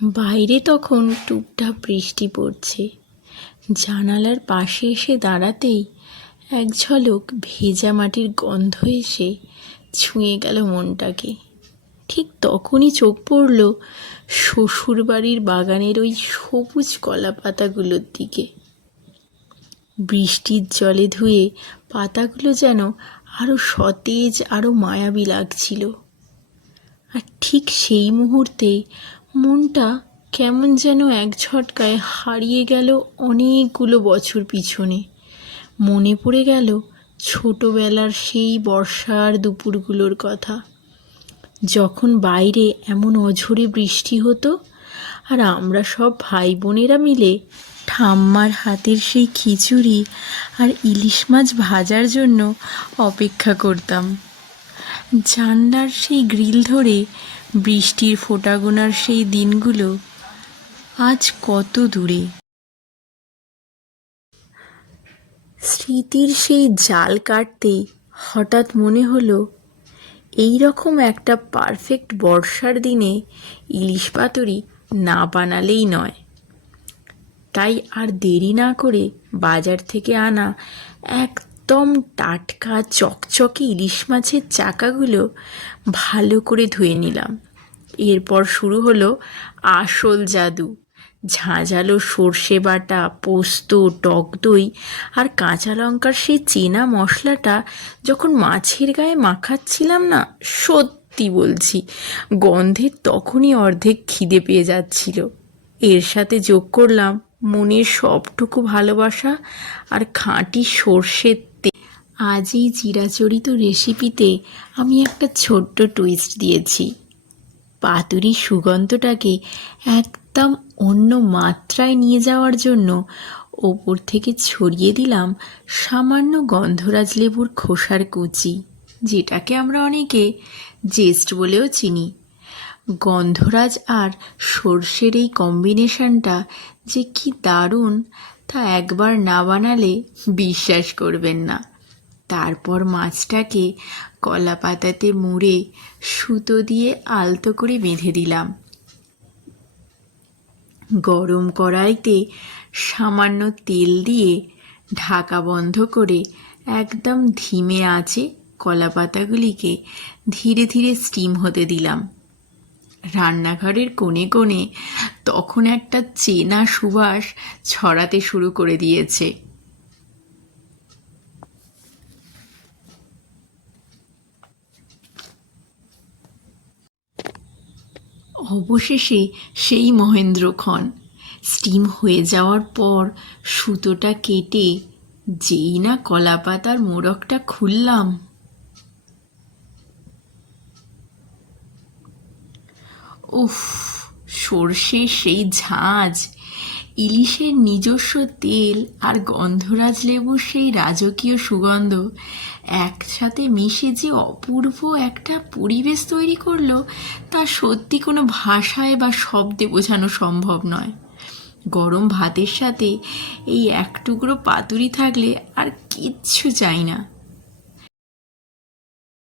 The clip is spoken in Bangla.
বাইরে তখন টুপটাপ বৃষ্টি পড়ছে। জানালার পাশে এসে দাঁড়াতেই এক ঝলক ভেজা মাটির গন্ধ এসে ছুঁয়ে গেল মনটাকে। ঠিক তখনই চোখ পড়ল শ্বশুরবাড়ির বাগানের ওই সবুজ কলা পাতাগুলোর দিকে। বৃষ্টির জলে ধুয়ে পাতাগুলো যেন আরও সতেজ, আরও মায়াবী লাগছিল। আর ঠিক সেই মুহূর্তে মনটা কেমন যেন এক ঝটকায় হারিয়ে গেল অনেকগুলো বছর পিছনে। মনে পড়ে গেল ছোটবেলার সেই বর্ষার দুপুরগুলোর কথা, যখন বাইরে এমন অঝোরে বৃষ্টি হতো আর আমরা সব ভাই বোনেরা মিলে ঠাম্মার হাতের সেই খিচুড়ি আর ইলিশ মাছ ভাজার জন্য অপেক্ষা করতাম। জানলার সেই গ্রিল ধরে বৃষ্টির ফোঁটা গোনার সেই দিনগুলো আজ কত দূরে। স্মৃতির সেই জাল কাটতে হঠাৎ মনে হলো এই রকম একটা পারফেক্ট বর্ষার দিনে ইলিশ পাতুরি না বানালেই নয়। তাই আর দেরি না করে বাজার থেকে আনা একদম টাটকা চকচকে ইলিশ মাছের চাকাগুলো ভালো করে ধুয়ে নিলাম। এরপর শুরু হলো আসল জাদু। ঝাঁঝালো সর্ষে বাটা, পোস্ত, টক দই আর কাঁচা লঙ্কার সেই চেনা মশলাটা যখন মাছের গায়ে মাখাচ্ছিলাম না, সত্যি বলছি গন্ধে তখনই অর্ধেক খিদে পেয়ে যাচ্ছিল। এর সাথে যোগ করলাম মনের সবটুকু ভালোবাসা আর খাঁটি সর্ষের তেল। আজ এই চিরাচরিত রেসিপিতে আমি একটা ছোট্ট টুইস্ট দিয়েছি। পাতুরির সুগন্ধটাকে একদম অন্য মাত্রায় নিয়ে যাওয়ার জন্য ওপর থেকে ছড়িয়ে দিলাম সামান্য গন্ধরাজ লেবুর খোসার কুচি, যেটাকে আমরা অনেকে জেস্ট বলেও চিনি। গন্ধরাজ আর সর্ষের এই কম্বিনেশনটা যে কি দারুণ, তা একবার না বানালে বিশ্বাস করবেন না। তারপর মাছটাকে কলা পাতাতে মুড়ে সুতো দিয়ে আলতো করে বেঁধে দিলাম। গরম কড়াইতে সামান্য তেল দিয়ে ঢাকা বন্ধ করে একদম ধিমে আঁচে কলা পাতাগুলিকে ধীরে ধীরে স্টিম হতে দিলাম। রান্নাঘরের কোণে কোণে তখন একটা চেনা সুবাস ছড়াতে শুরু করে দিয়েছে। অবশেষে সেই মহেন্দ্রক্ষণ স্টিম হয়ে যাওয়ার পর সুতোটা কেটে যেই না কলা পাতার মোড়কটা খুললাম, উফ, সর্ষের সেই ঝাঁঝ, ইলিশের নিজস্ব তেল আর গন্ধরাজ লেবুর সেই রাজকীয় সুগন্ধ একসাথে মিশে যে অপূর্ব একটা পরিবেশ তৈরি করলো, তা সত্যি কোনো ভাষায় বা শব্দে বোঝানো সম্ভব নয়। গরম ভাতের সাথে এই এক টুকরো পাতুরি থাকলে আর কিচ্ছু চাই না।